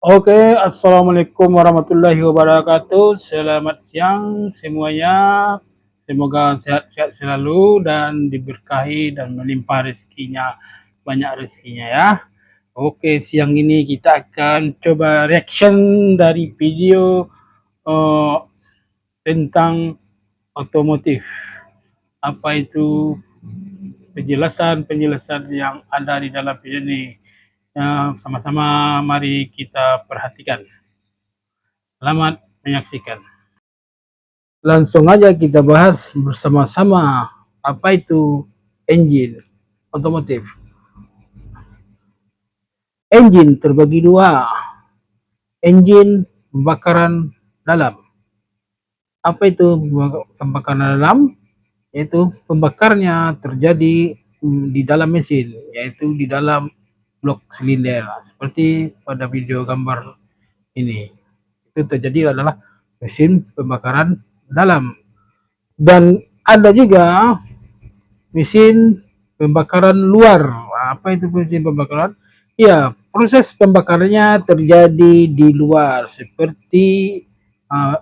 Oke, assalamualaikum warahmatullahi wabarakatuh. Selamat siang semuanya. Semoga sehat-sehat selalu dan diberkahi dan melimpah rezekinya, banyak rezekinya ya. Oke, siang ini kita akan coba reaction dari video eh, tentang otomotif. Apa itu penjelasan-penjelasan yang ada di dalam video ini? Ya, sama-sama mari kita perhatikan. Selamat menyaksikan. Langsung aja kita bahas bersama-sama apa itu engine otomotif. Engine terbagi dua, engine pembakaran dalam. Apa itu pembakaran dalam? Yaitu pembakarnya terjadi di dalam mesin, yaitu di dalam blok silinder. Seperti pada video gambar ini. Itu terjadi adalah mesin pembakaran dalam. Dan ada juga mesin pembakaran luar. Apa itu mesin pembakaran? Ya, proses pembakarannya terjadi di luar seperti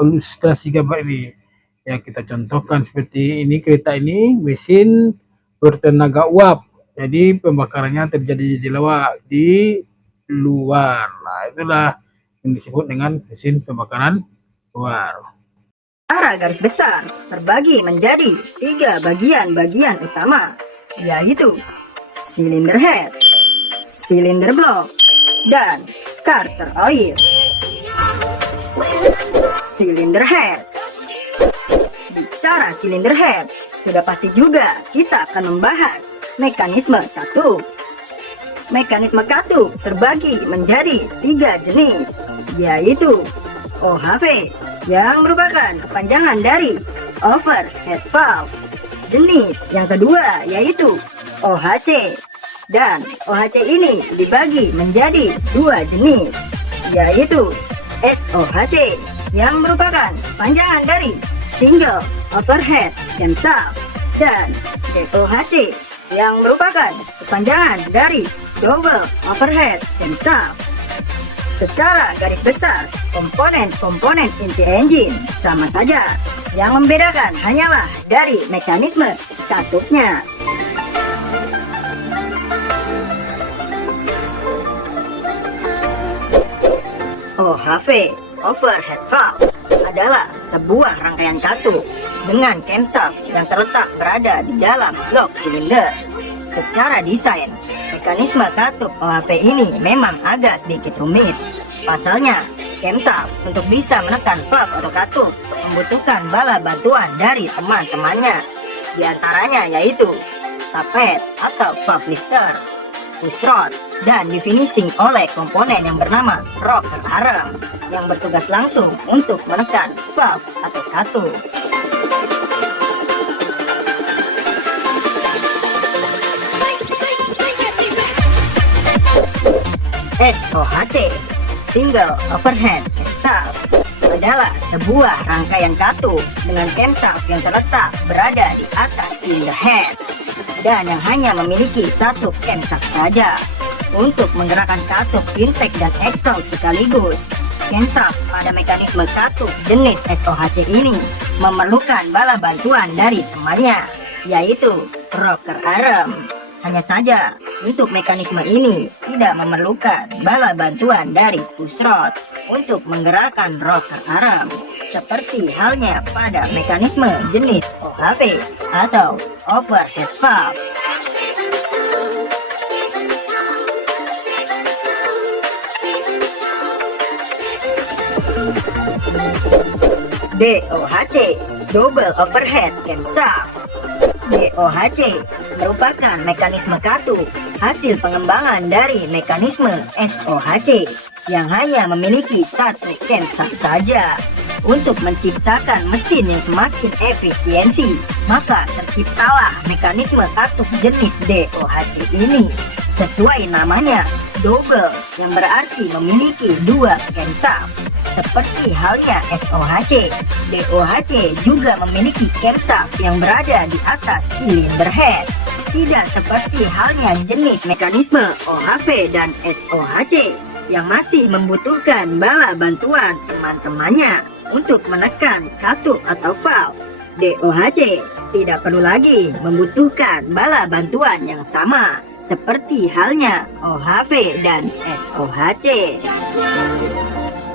ilustrasi gambar ini. Ya, kita contohkan seperti ini, kereta ini mesin bertenaga uap. Jadi pembakarannya terjadi di luar. Nah, itulah yang disebut dengan mesin pembakaran luar. Secara garis besar terbagi menjadi 3 bagian utama, yaitu silinder head, silinder block, dan carter oil. Silinder head. Bicara silinder head, sudah pasti juga kita akan membahas mekanisme katup. Mekanisme katup terbagi menjadi 3 jenis, yaitu OHV, yang merupakan kepanjangan dari overhead valve. Jenis yang kedua yaitu OHC, dan OHC ini dibagi menjadi 2 jenis, yaitu SOHC yang merupakan kepanjangan dari single overhead camshaft, dan DOHC yang merupakan kepanjangan dari double overhead camshaft. Secara garis besar, komponen-komponen inti engine sama saja. Yang membedakan hanyalah dari mekanisme katupnya. OHV, overhead valve, adalah sebuah rangkaian katup dengan camshaft yang terletak berada di dalam blok silinder. Secara desain, mekanisme katup OHV ini memang agak sedikit rumit. Pasalnya, camshaft untuk bisa menekan valve atau katup membutuhkan bala bantuan dari teman-temannya. Di antaranya yaitu tapet atau valve lifter, push rod, dan difinishing oleh komponen yang bernama rocker arm yang bertugas langsung untuk menekan valve atau katup. SOHC, single overhead camshaft, adalah sebuah rangkaian katup dengan camshaft yang terletak berada di atas cylinder head dan yang hanya memiliki satu camshaft saja untuk menggerakkan katup intake dan exhaust sekaligus. Camshaft pada mekanisme katup jenis SOHC ini memerlukan bala bantuan dari temannya, yaitu rocker arm. Hanya saja, untuk mekanisme ini tidak memerlukan bala bantuan dari push rod untuk menggerakkan rocker arm, seperti halnya pada mekanisme jenis OHV atau overhead valve. DOHC, double overhead camshaft. DOHC merupakan mekanisme katup hasil pengembangan dari mekanisme SOHC yang hanya memiliki satu camshaft saja. Untuk menciptakan mesin yang semakin efisiensi, maka terciptalah mekanisme katup jenis DOHC ini. Sesuai namanya, double, yang berarti memiliki 2 camshaft. Seperti halnya SOHC, DOHC juga memiliki camshaft yang berada di atas silinder head. Tidak seperti halnya jenis mekanisme OHV dan SOHC yang masih membutuhkan bala bantuan teman-temannya untuk menekan katup atau valve, DOHC tidak perlu lagi membutuhkan bala bantuan yang sama seperti halnya OHV dan SOHC.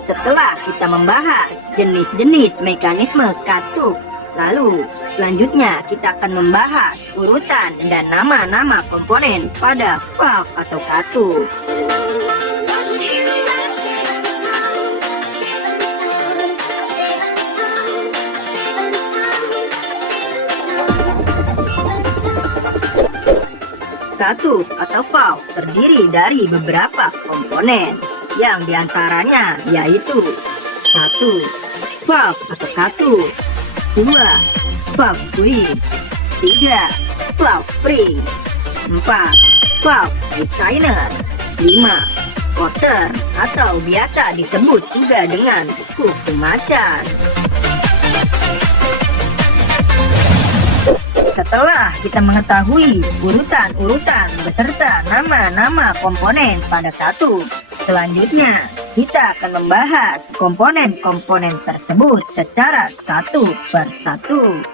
Setelah kita membahas jenis-jenis mekanisme katup, lalu selanjutnya kita akan membahas urutan dan nama-nama komponen pada valve atau katup. Katup atau valve terdiri dari beberapa komponen, yang diantaranya yaitu 1. Valve atau katup, 2. Valve fluid, 3. Valve spring, 4. Valve retainer, 5. Cotter atau biasa disebut juga dengan kuku macan. Setelah kita mengetahui urutan-urutan beserta nama-nama komponen pada katup, selanjutnya kita akan membahas komponen-komponen tersebut secara satu persatu.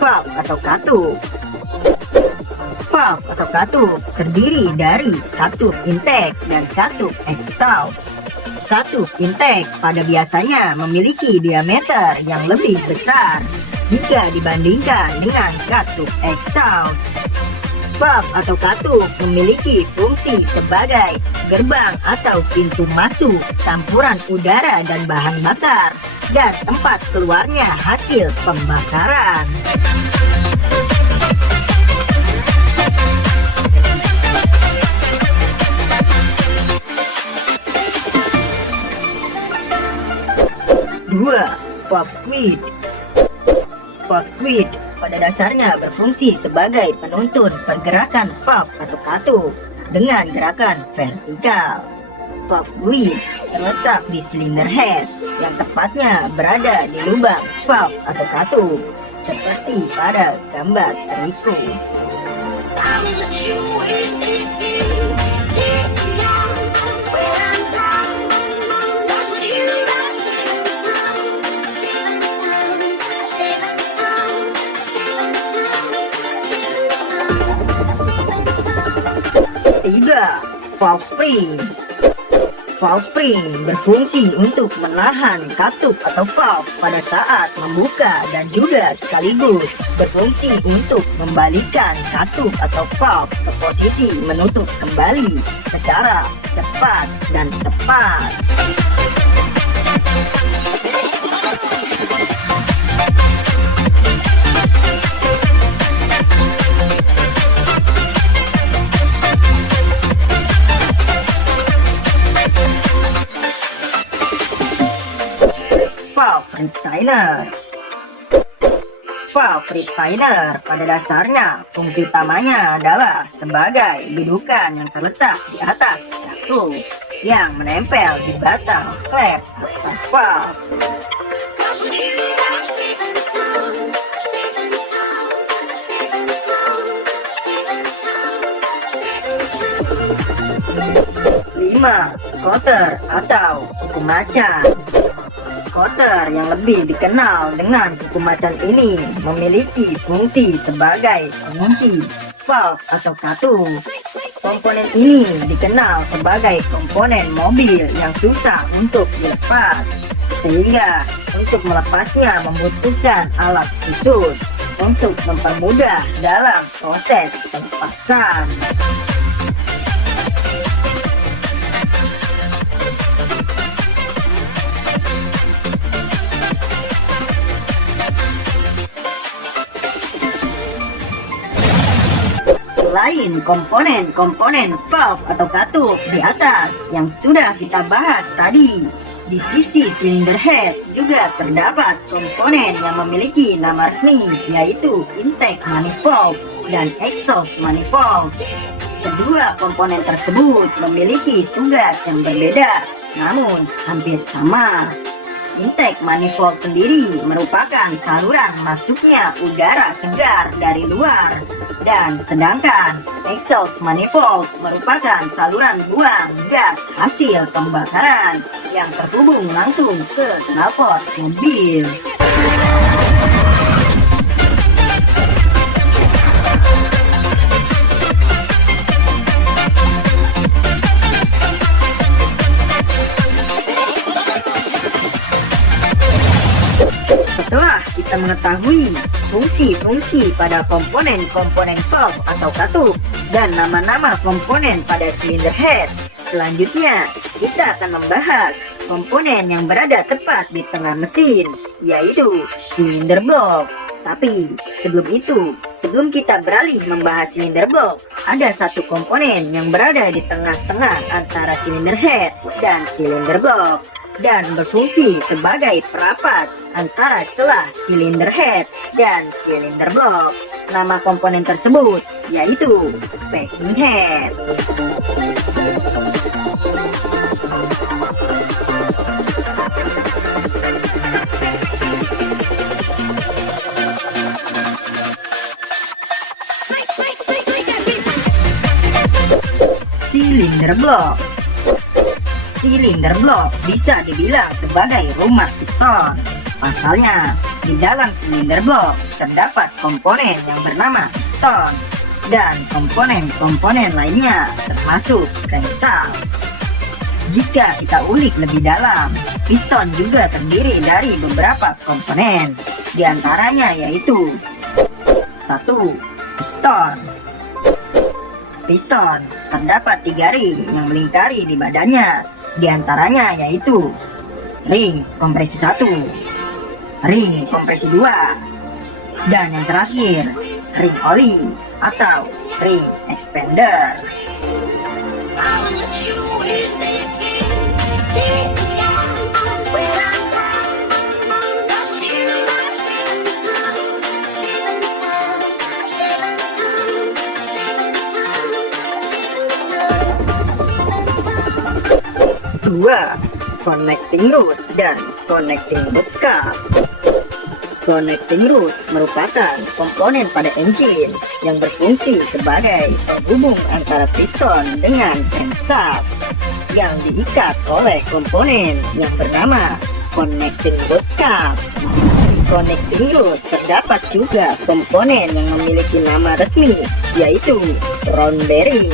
Valve atau katup. Valve atau katup terdiri dari katup intake dan katup exhaust. Katup intake pada biasanya memiliki diameter yang lebih besar jika dibandingkan dengan katup exhaust. Valve atau katup memiliki fungsi sebagai gerbang atau pintu masuk campuran udara dan bahan bakar dan tempat keluarnya hasil pembakaran. Dua, valve switch. Valve switch pada dasarnya berfungsi sebagai penuntun pergerakan valve atau katup dengan gerakan vertikal. Valve fluid terletak di silinder head yang tepatnya berada di lubang valve atau katup seperti pada gambar berikut. Tiga, valve spring. Valve spring berfungsi untuk menahan katup atau valve pada saat membuka dan juga sekaligus berfungsi untuk membalikan katup atau valve ke posisi menutup kembali secara cepat dan tepat. Valve retainer. Valve retainer pada dasarnya fungsi utamanya adalah sebagai bidukan yang terletak di atas katup yang menempel di batang klep atau valve. Lima, cotter atau kuku macan. Cotter yang lebih dikenal dengan kuku macan ini memiliki fungsi sebagai pengunci valve atau katup. Komponen ini dikenal sebagai komponen mobil yang susah untuk dilepas, sehingga untuk melepasnya membutuhkan alat khusus untuk mempermudah dalam proses pelepasan. Selain komponen-komponen valve atau katup di atas yang sudah kita bahas tadi, di sisi silinder head juga terdapat komponen yang memiliki nama resmi, yaitu intake manifold dan exhaust manifold. Kedua komponen tersebut memiliki tugas yang berbeda, namun hampir sama. Intake manifold sendiri merupakan saluran masuknya udara segar dari luar, dan sedangkan exhaust manifold merupakan saluran buang gas hasil pembakaran yang terhubung langsung ke knalpot mobil. Setelah kita mengetahui fungsi-fungsi pada komponen-komponen valve atau katup dan nama-nama komponen pada silinder head, selanjutnya kita akan membahas komponen yang berada tepat di tengah mesin, yaitu silinder blok. Tapi sebelum kita beralih membahas silinder blok, ada satu komponen yang berada di tengah-tengah antara silinder head dan silinder blok, dan berfungsi sebagai perapat antara celah silinder head dan silinder blok. Nama komponen tersebut yaitu packing head. Silinder blok. Silinder blok bisa dibilang sebagai rumah piston. Pasalnya, di dalam silinder blok terdapat komponen yang bernama piston dan komponen-komponen lainnya termasuk crankshaft. Jika kita ulik lebih dalam, piston juga terdiri dari beberapa komponen. Di antaranya yaitu 1. Piston. Piston terdapat 3 ring yang melingkari di badannya. Di antaranya yaitu ring kompresi 1, ring kompresi 2, dan yang terakhir ring oli atau ring expander. Dua, connecting root dan connecting root cap. Connecting root merupakan komponen pada engine yang berfungsi sebagai penghubung antara piston dengan crankshaft yang diikat oleh komponen yang bernama connecting root cap. Connecting root terdapat juga komponen yang memiliki nama resmi yaitu round bearing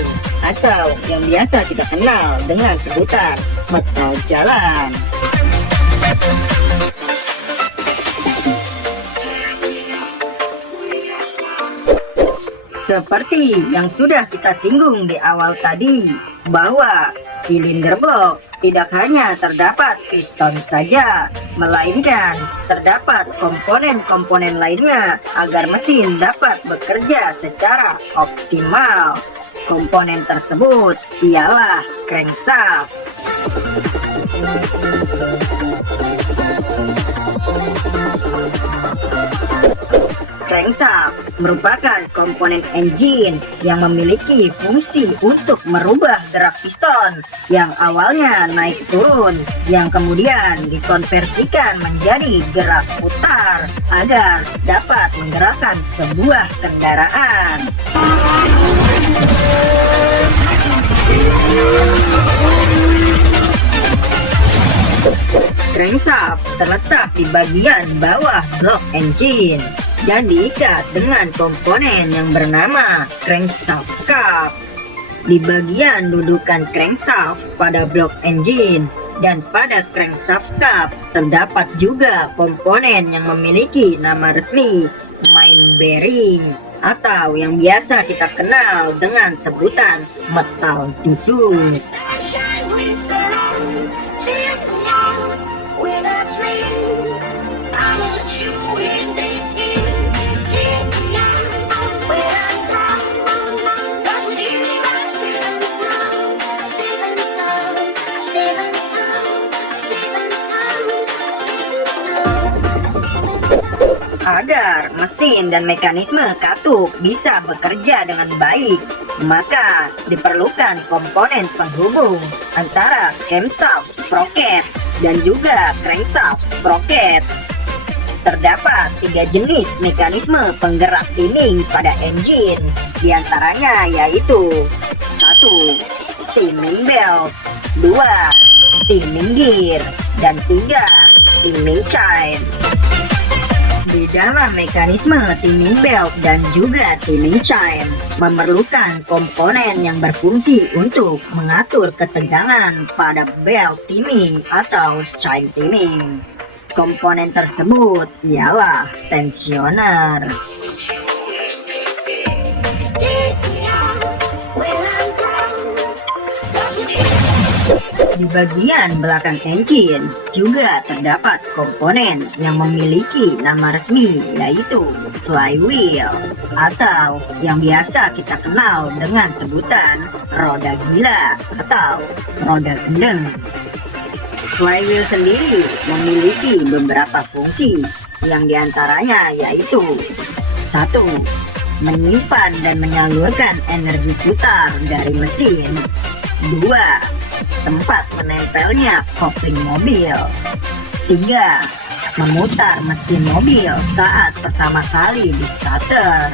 atau yang biasa kita kenal dengan sebutan metal jalan. Seperti yang sudah kita singgung di awal tadi, bahwa silinder blok tidak hanya terdapat piston saja, melainkan terdapat komponen-komponen lainnya agar mesin dapat bekerja secara optimal. Komponen tersebut ialah crankshaft. Crankshaft merupakan komponen engine yang memiliki fungsi untuk merubah gerak piston yang awalnya naik turun, yang kemudian dikonversikan menjadi gerak putar agar dapat menggerakkan sebuah kendaraan. Crankshaft terletak di bagian bawah blok engine dan diikat dengan komponen yang bernama crankshaft cap. Di bagian dudukan crankshaft pada blok engine dan pada crankshaft cap terdapat juga komponen yang memiliki nama resmi main bearing atau yang biasa kita kenal dengan sebutan metal duduk. Agar mesin dan mekanisme katup bisa bekerja dengan baik, maka diperlukan komponen penghubung antara camshaft sprocket dan juga crankshaft sprocket. Terdapat 3 jenis mekanisme penggerak timing pada engine, diantaranya yaitu 1. Timing belt, 2. Timing gear, dan 3. Timing chain. Di dalam mekanisme timing belt dan juga timing chain memerlukan komponen yang berfungsi untuk mengatur ketegangan pada belt timing atau chain timing. Komponen tersebut ialah tensioner. Di bagian belakang engine juga terdapat komponen yang memiliki nama resmi, yaitu flywheel atau yang biasa kita kenal dengan sebutan roda gila atau roda gendeng. Flywheel sendiri memiliki beberapa fungsi, yang diantaranya yaitu 1. Menyimpan dan menyalurkan energi putar dari mesin. 2. Tempat menempelnya kopling mobil. 3. Memutar mesin mobil saat pertama kali di starter.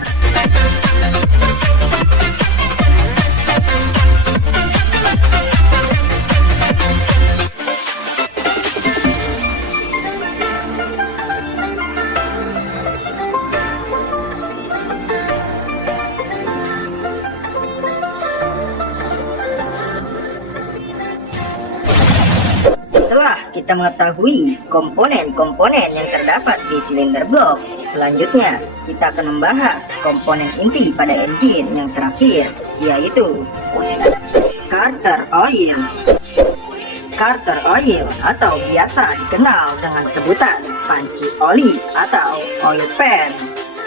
Setelah kita mengetahui komponen-komponen yang terdapat di silinder blok, selanjutnya kita akan membahas komponen inti pada engine yang terakhir, yaitu carter oil. Carter oil atau biasa dikenal dengan sebutan panci oli atau oil pan.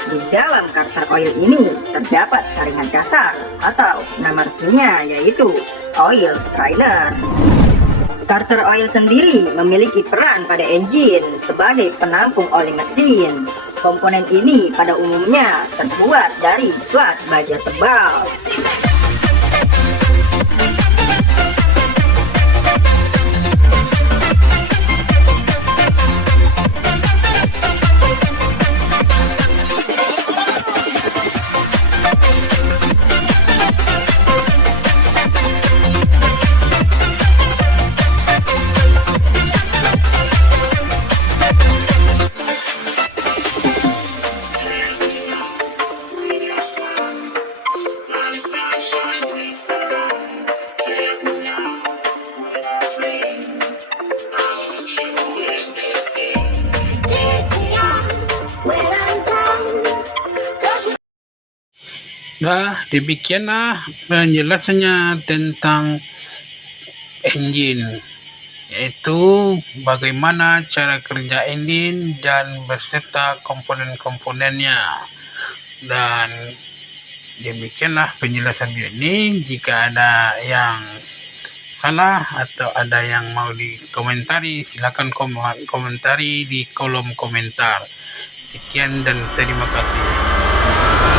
Di dalam carter oil ini terdapat saringan kasar atau nama resminya yaitu oil strainer. Carter oil sendiri memiliki peran pada engine sebagai penampung oli mesin. Komponen ini pada umumnya terbuat dari plat baja tebal. Nah, demikianlah penjelasannya tentang engine, yaitu bagaimana cara kerja engine dan beserta komponen-komponennya. Dan demikianlah penjelasan video ini. Jika ada yang salah atau ada yang mau dikomentari, silakan komentari di kolom komentar. Sekian dan terima kasih.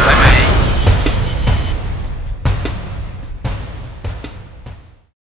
Bye bye.